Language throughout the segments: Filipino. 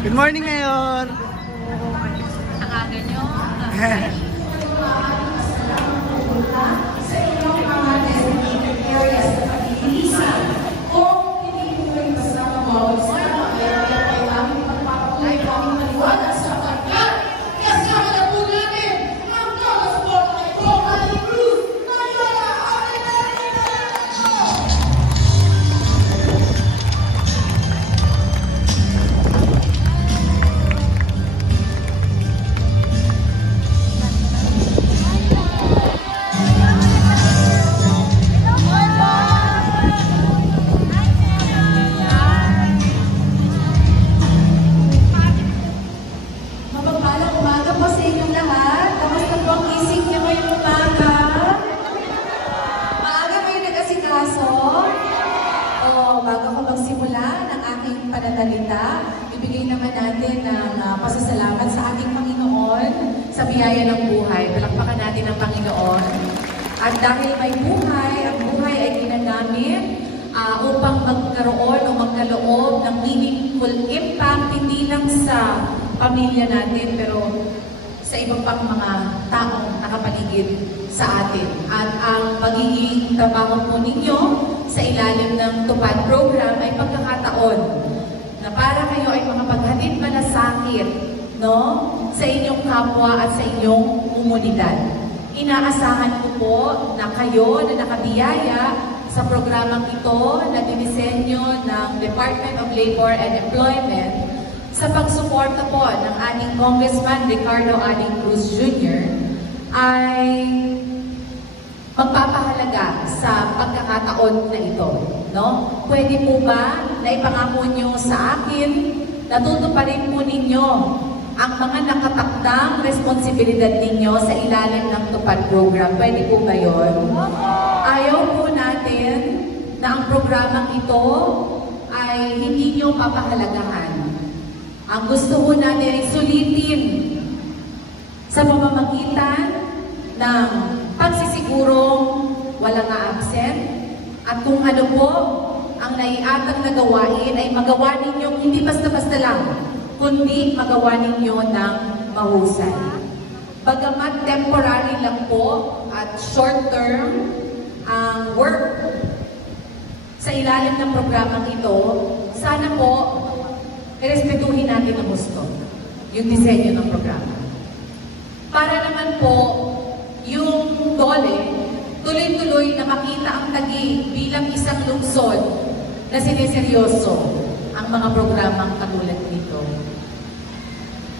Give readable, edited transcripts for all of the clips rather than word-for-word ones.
Good morning, Mayor! Ang aga nyo. Sa inyong mga designated areas na pag-iilisan kung hindi po kayo basta mamawag sa area ay aming pagpapakulay po aming maliwanag sa pagkat. Kasama na po namin ang Kakasport ay Pro Adi Cruz Mayola Arenarina! Mapagpalang umaga po sa inyong lahat. Kamusta po ang isip niyo ngayong umaga? Maaga kayo nag-asikaso? Bago ko magsimula ng aking pananalita, ibigay naman natin ng pasasalamat sa ating Panginoon sa biyaya ng buhay. Palakpakan natin ang Panginoon. At dahil may buhay, ang buhay ay ginagamit upang magkaroon o magkaloob ng meaningful impact, hindi lang sa pamilya natin, pero sa ibang pang mga taong nakapaligid sa atin. At ang magiging trabaho po ninyo sa ilalim ng TUPAD program ay pagkakataon na para kayo ay makapaghatid malasakit, no, sa inyong kapwa at sa inyong komunidad. Inaasahan ko po na kayo na nakabiyaya sa programang ito na dinisenyo ng Department of Labor and Employment sa pagsuporta po ng ating Congressman Ricardo Ading Cruz Jr. ay magpapahalaga sa pagkakataon na ito. No? Pwede po ba na ipangako nyo sa akin na tutuparin po ninyo ang mga nakatakdang responsibilidad ninyo sa ilalim ng TUPAD program? Pwede po ba yun? Ayaw po natin na ang programang ito ay hindi nyo papahalagahan. Ang gusto ko natin ay sulitin sa pamamagitan ng pagsisigurong walang absent at kung ano po ang naiatang na gawain ay magawa ninyong hindi basta-basta lang, kundi magawa ninyo ng mahusay. Bagamat temporary lang po at short-term ang work sa ilalim ng programang ito, sana po irespetuhin natin ang gusto, yung disenyo ng programa. Para naman po, yung DOLE, tuloy-tuloy na makita ang Taguig bilang isang lungsod na sineseryoso ang mga programang katulad nito.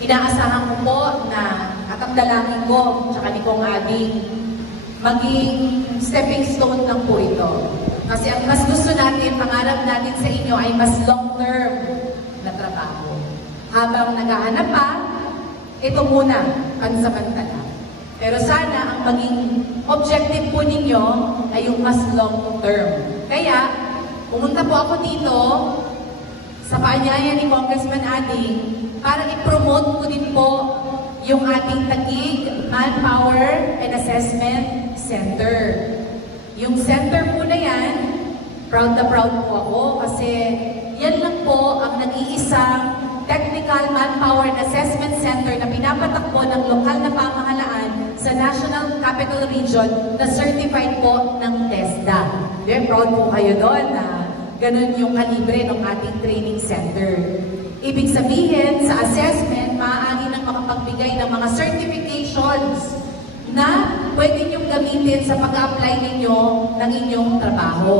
Inaasahan ko po na at ang dalangin ko, tsaka ni Kong Ading, maging stepping stone lang po ito. Kasi ang mas gusto natin, pangarap natin sa inyo ay mas long-term na trabaho. Habang naghahanap pa, ito muna, pansamantala. Pero sana ang maging objective po ninyo ay yung mas long term. Kaya, pumunta po ako dito sa paanyaya ni Congressman Ading para i-promote ko din po yung ating Taguig Manpower and Assessment Center. Yung center po na yan, proud na proud po ako kasi yan lang po ang nag-iisang Technical Manpower and Assessment Center na pinapatakbo ng lokal na pamahalaan sa National Capital Region na certified po ng TESDA. Very proud po kayo doon na ganun yung kalibre ng ating training center. Ibig sabihin, sa assessment, maaari nang makapagbigay ng mga certifications na pwede niyong gamitin sa pag-apply ninyo ng inyong trabaho.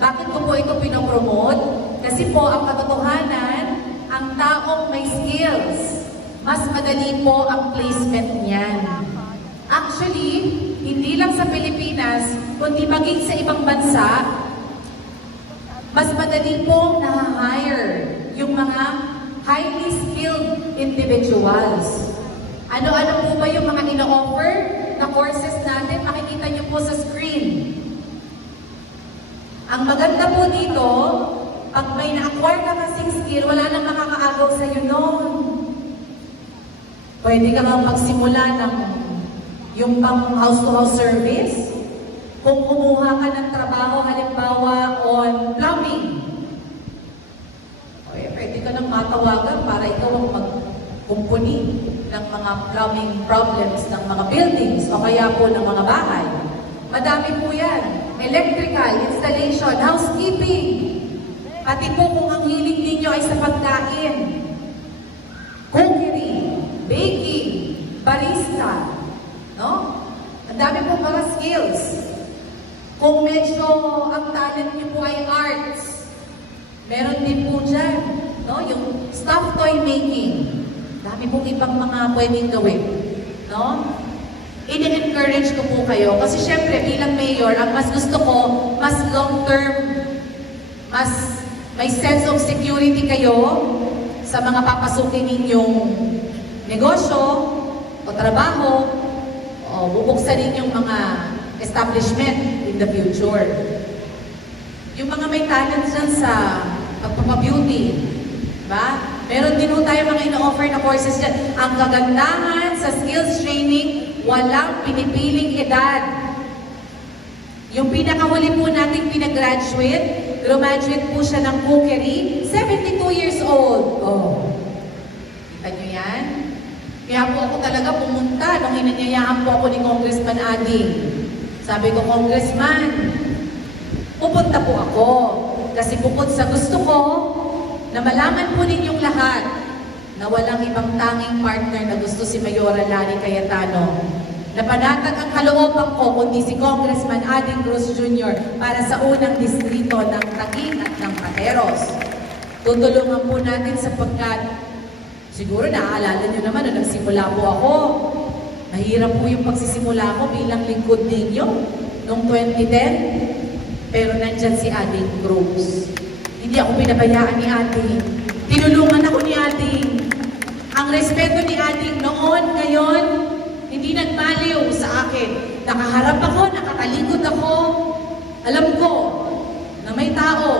Bakit ko po ito pinopromote? Kasi po ang katotohanan, ang taong may skills, mas madali po ang placement niyan. Actually, hindi lang sa Pilipinas, kundi maging sa ibang bansa, mas madali pong na-hire yung mga highly skilled individuals. Ano-ano po ba yung mga ino-offer na courses natin? Makikita niyo po sa screen. Ang maganda po dito, pag may na-acquire ka kasing skill, wala nang makakaagaw sa'yo noon. Pwede ka nga magsimula ng yung pang house-to-house service. Kung kumuha ka ng trabaho, halimbawa on plumbing, pwede ka nang matawagan para kumpuni ng mga plumbing problems ng mga buildings o kaya po ng mga bahay. Madami po yan. Electrical, installation, housekeeping. Pati po kung ang hilig ninyo ay sa pagkain. Cookery, baking, barista. No? Ang dami po mga skills. Kung medyo ang talent niyo po ay arts, meron din po dyan. No? Yung stuffed toy making. Dami pong ibang mga pwedeng gawin. No? I-encourage ko po kayo. Kasi syempre, bilang mayor, ang mas gusto ko, mas long-term, mas may sense of security kayo sa mga papasukin ninyong negosyo o trabaho o bubuksan ninyong mga establishment in the future. Yung mga may talent dyan sa pagpapabeauty, diba? Meron din po tayo mga ino-offer na courses dyan. Ang kagandahan sa skills training, walang pinipiling edad. Yung pinakahuli po nating graduate po siya ng cookery, 72 years old. Oh. Kita nyo yan? Kaya po ako talaga pumunta nung inanyayahan po ako ni Congressman Ading. Sabi ko, Congressman, pupunta po ako. Kasi bukod sa gusto ko, na malaman po ninyong lahat na walang ibang tanging partner na gusto si Mayora Lani Cayetano. Na panatag ang kalooban ko kundi si Congressman Ading Cruz Jr. para sa unang distrito ng Taguig at ng Pateros. Tutulungan po natin sapagkat siguro naaalala nyo naman na nagsimula po ako. Mahirap po yung pagsisimula ko bilang lingkod ninyo noong 2010. Pero nandyan si Ading Cruz. Hindi ako pinabayaan ni Ading. Tinulungan ako ni Ading. Ang respeto ni Ading noon, ngayon, hindi nagmaliw sa akin. Nakaharap ako, nakatalikod ako. Alam ko na may tao,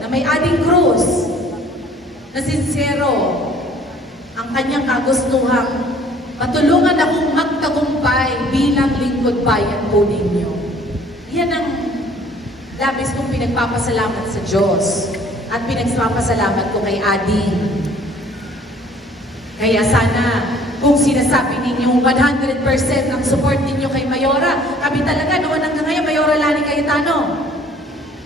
na may Ading Cruz, na sincero ang kanyang kagustuhan. Matulungan akong magtagumpay bilang lingkod bayan po ninyo. Yan ang labis kong pinagpapasalamat sa Diyos. At pinagpapasalamat ko kay Ading. Kaya sana, kung sinasabi ninyo 100% ang support ninyo kay Mayora, kami talaga noon hanggang ngayon, Mayora Lani Cayetano,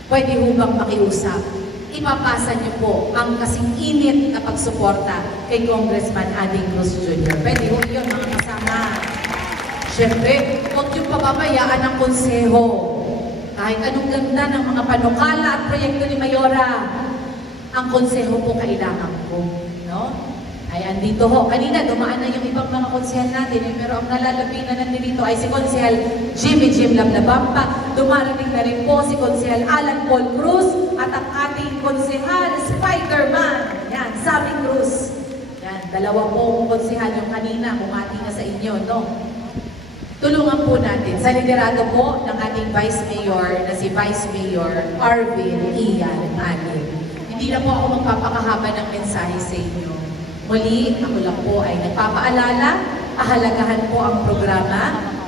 pwede ho bang makiusap? Ipapasa niyo po ang kasing init na pagsuporta kay Congressman Ading Cruz Jr. Pwede ho yun, mga kasama. Siyempre, huwag yung pababayaan ng konseho. Kahit anong ganda ng mga panukala at proyekto ni Mayora, ang konseho po kailangan po. No? Ay, andito ho. Kanina, dumaan na yung ibang mga konsehal natin, pero ang nalalapinan natin dito ay si Konsehal Jim Labnabamba. Dumarating na rin po si Konsehal Alan Paul Cruz at ang ating Konsehal Spider-Man. Yan, Sammy Cruz. Yan, dalawa po konsehal yung kanina, kumati na sa inyo, no? Tulungan po natin sa liderado po ng ating Vice Mayor na si Vice Mayor Arvin Ian Anin. Hindi na po ako magpapakahaba ng mensahe sa inyo. Muli, ako lang po ay nagpapaalala, pahalagahan po ang programa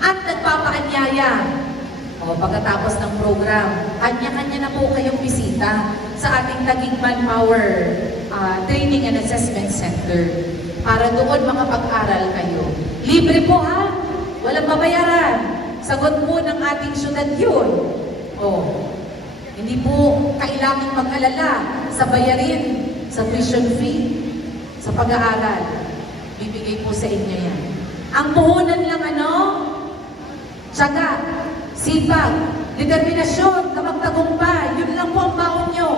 at nagpapaanyaya. O pagkatapos ng program, kanya-kanya na po kayong bisita sa ating Taguig Manpower Training and Assessment Center para doon makapag-aral kayo. Libre po ha! Walang babayaran. Sagot po ng ating syudad yun. O, hindi po kailangang mag-alala sa bayarin, sa tuition fee, sa pag-aaral. Bibigay po sa inyo yan. Ang puhunan lang tiyaga, sipag, determinasyon, na magtagumpay. Yun lang po ang baon nyo.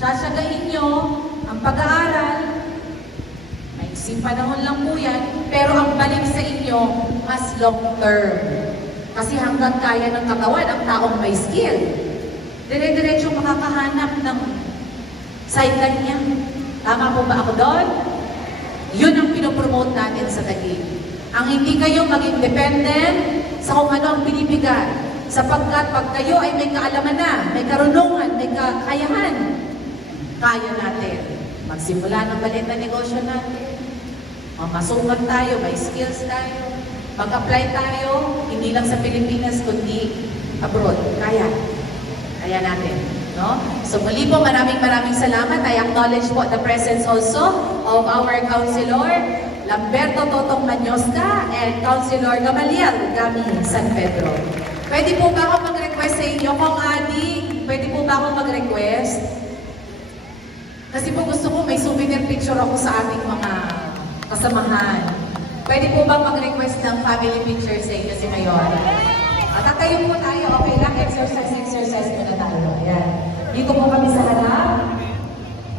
Tsatsagain nyo ang pag-aaral. Maiksi panahon lang po yan, pero ang balik sa inyo, mas long term. Kasi hanggang kaya ng katawan ang taong may skill, dire-diretso makakahanap ng sideline niya. Tama po ba ako doon? Yun ang pinopromote natin sa Taguig. Ang hindi kayo maging dependent sa kung ano ang binibigay. Sapagkat pag kayo ay may kaalaman na, may karunungan, may kakayahan, kaya natin magsimula ng maliit na negosyo natin. Mamasukan tayo, may skills tayo. Mag-apply tayo, hindi lang sa Pilipinas, kundi abroad. Kaya. Kaya natin. No? So muli po, maraming salamat. I acknowledge po the presence also of our councilor, Lamberto Totong Manyosta, and Councilor Gamaliel Gami San Pedro. Pwede po ba ako mag-request sa inyo, Kong Adi? Pwede po ba ako mag-request? Kasi po gusto ko may souvenir picture ako sa ating mga kasamahan. Pwede po ba mag-request ng family picture sa inyo si Mayor? Tatayo po tayo, okay lang? Exercise muna tayo. Ayan. Dito po kami sa harap.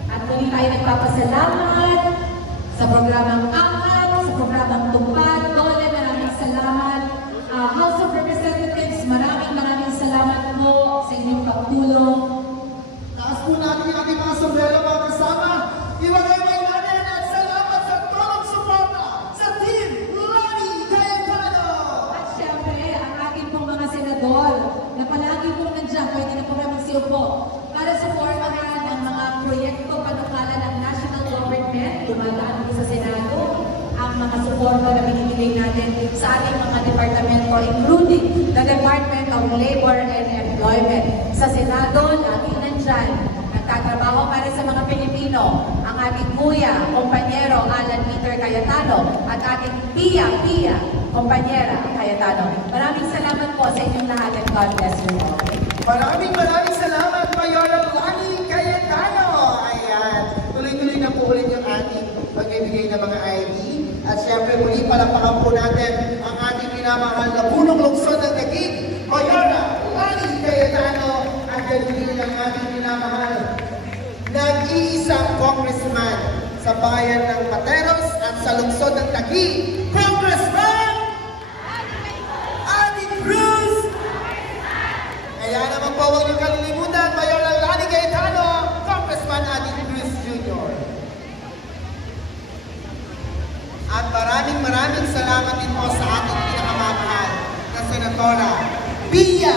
At muli tayo nagpapasalamat sa programang Angkat, sa programang Tupad. Dole, maraming salamat. House of Representatives, maraming salamat po sa inyong pagtulong. Taas po natin yung ating mga sombrero mga kasama. Iwagay natin at salamat sa tulong suporta sa Team Lani Cayetano! At syempre, ang ating pong mga senador na palagi pong nandiyan, pwede na po kayo magsiupo para suportahan ang mga proyekto panukala ng national government, dumadaan po sa Senado, ang mga suporta na binibigay natin sa ating mga departamento, including the Department of Labor and Employment. Sa Senado, lagi nandyan, nagtatrabaho para sa mga Pilipino, ang ating kuya, kompanyero Alan Peter Cayetano, at ating Pia, kompanyera Cayetano. Maraming salamat po sa inyong lahat and God bless you all. Maraming salamat, Mayor Lani Cayetano! Ayan, tuloy-tuloy na po ulit yung ating pagbibigay ng mga ID. At syempre muli palakpakan po natin ang ating minamahal na punong lungsod ng Taguig, Mayor Lani Cayetano, at ganoon ang ating minamahal nag-iisang congressman sa bayan ng Pateros at sa lungsod ng Taguig, Congressman Adi Cruz! Kaya naman po huwag niyo kalilimutan, Mayor Lani Cayetano, Congressman Adi Cruz Jr. At maraming salamat din po sa ating pinakamamahal na Senadora Pia,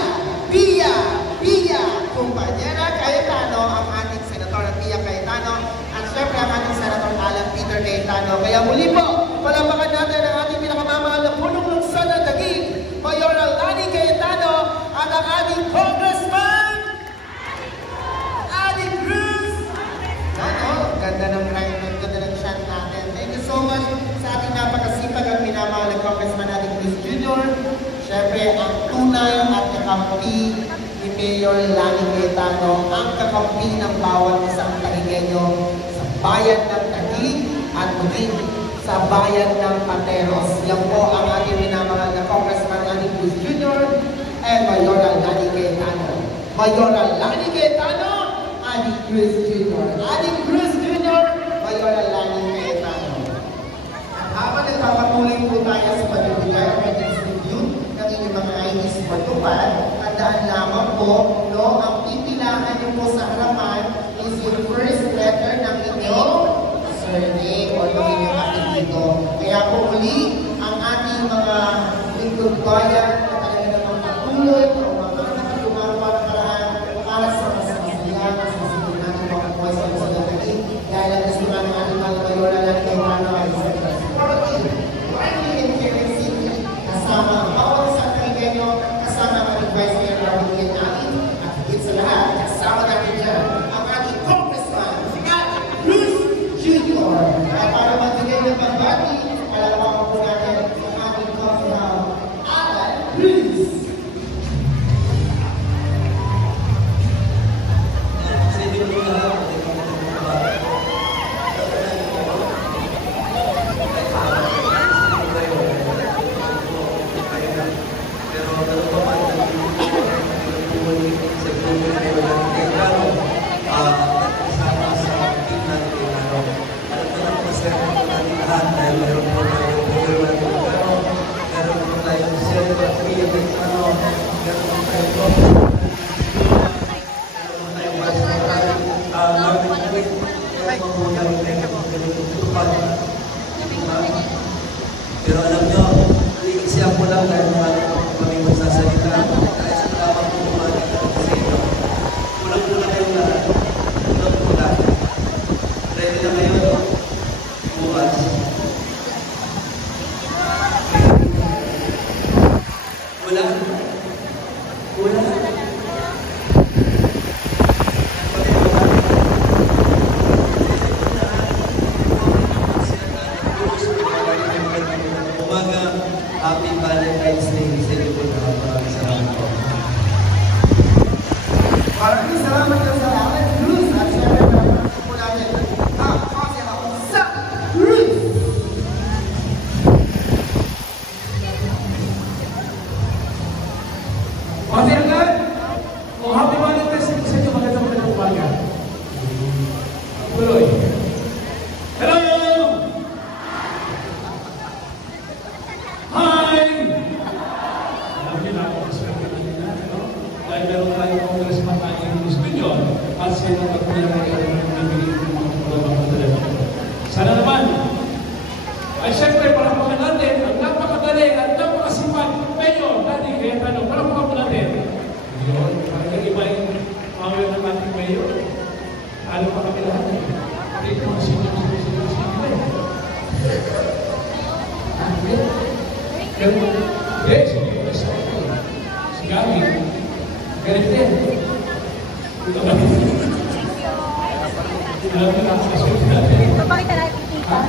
kumpanyera Cayetano, ang ating Senadora Pia Cayetano, at syempre ang ating Senator Alan Peter Cayetano. Kaya muli po, palapakan natin ang ating pinakamamahal na punong lungsod ng Taguig, Mayor Lani Cayetano, at ang ating Congressman Adi Cruz! Ganda ng rhyme, ganda ng chant natin. Thank you so much sa ating napakasipag at minamahal na Congressman Adi Cruz Jr. Siyempre, ang tunay at kakampi ni Mayor Lani Cayetano, ang kakampi ng bawat isang Taguigenyo sa bayan ng Taguig at maging sa bayan ng Pateros. Yan po ang ating minamahal na Congressman Adi Cruz Jr. and Mayor Lani Cayetano. Mayor Lani Cayetano, Adi Cruz Jr. Adi Cruz Jr., Mayor Lani Cayetano. At habang nagpapatuloy po tayo sa pagbibigay ng ating review ng inyong mga IDs for tupad, tandaan lamang po, no, ang pipilahan niyo po sa harapan is yung first letter ng inyong surname o ng inyong apelido. Kaya po muli, ang ating mga lingkod bayan na talaga namang patuloy o mga nakatumawa ng paraan para sa mas masaya, mas masigil natin mga buhay sa mga Taguig. Dahil ang gusto namin ating mga Mayor Lani Cayetano ay sa supporting, widely and caring city, kasama ang bawat isang Taguigenyo, kasama ang ating Vice Mayor Robin natin, at higit sa lahat, kasama natin dyan ang ating Congressman Adi Cruz Jr. At para magbigay ng pagbati, palalawakan po natin ang ating Congressman Alan Cruz. Pero alam nyo, siya po lang dahil kami magsasalita. Dahil sa lamang po kumagin sa inyo. Kulang-kulang kayong lahat. Kulang-kulang. Ready na kayo? Bukas. Kulang. Kulang. Eh, si Gabi, galit din. Alam mo na, kasunod natin. Papakita natin kita.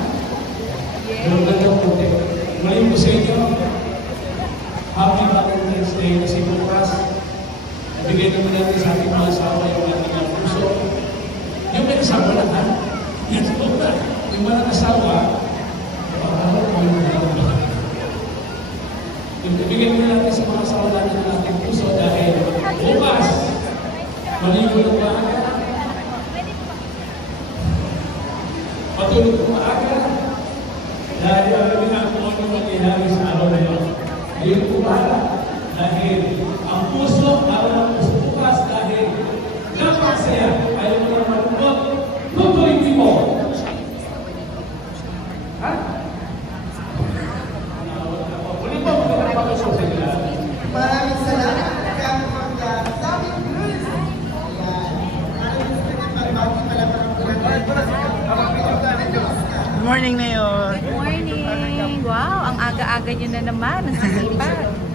Pero ganda po, muli po sa inyo, Happy Valentine's Day na si Bukas. Nabigay naman natin sa ating mga asawa yung ating mga puso. Yung may asawa lang, ha? Yes, po na. Yung mga asawa, yung ibigay mo natin sa mga asawa natin ng ating puso dahil bukas, maligo ng maaga, matulog ng maaga, dahil ang ginagawa ng mangyayari sa araw na yun. Ngayon po bahala, dahil ang puso, araw ng puso bukas, dahil napasaya, ayaw mo na malungkot, tutuloy mo. Ha? Muli po, magkakapakusok sa inyo. Maraming salamat. Sabi Cruz. Ayan. Maraming salamat. Bagi pala Good morning, Mayor. Good morning! Wow, ang aga-aga nyo na naman. Ang sasipag.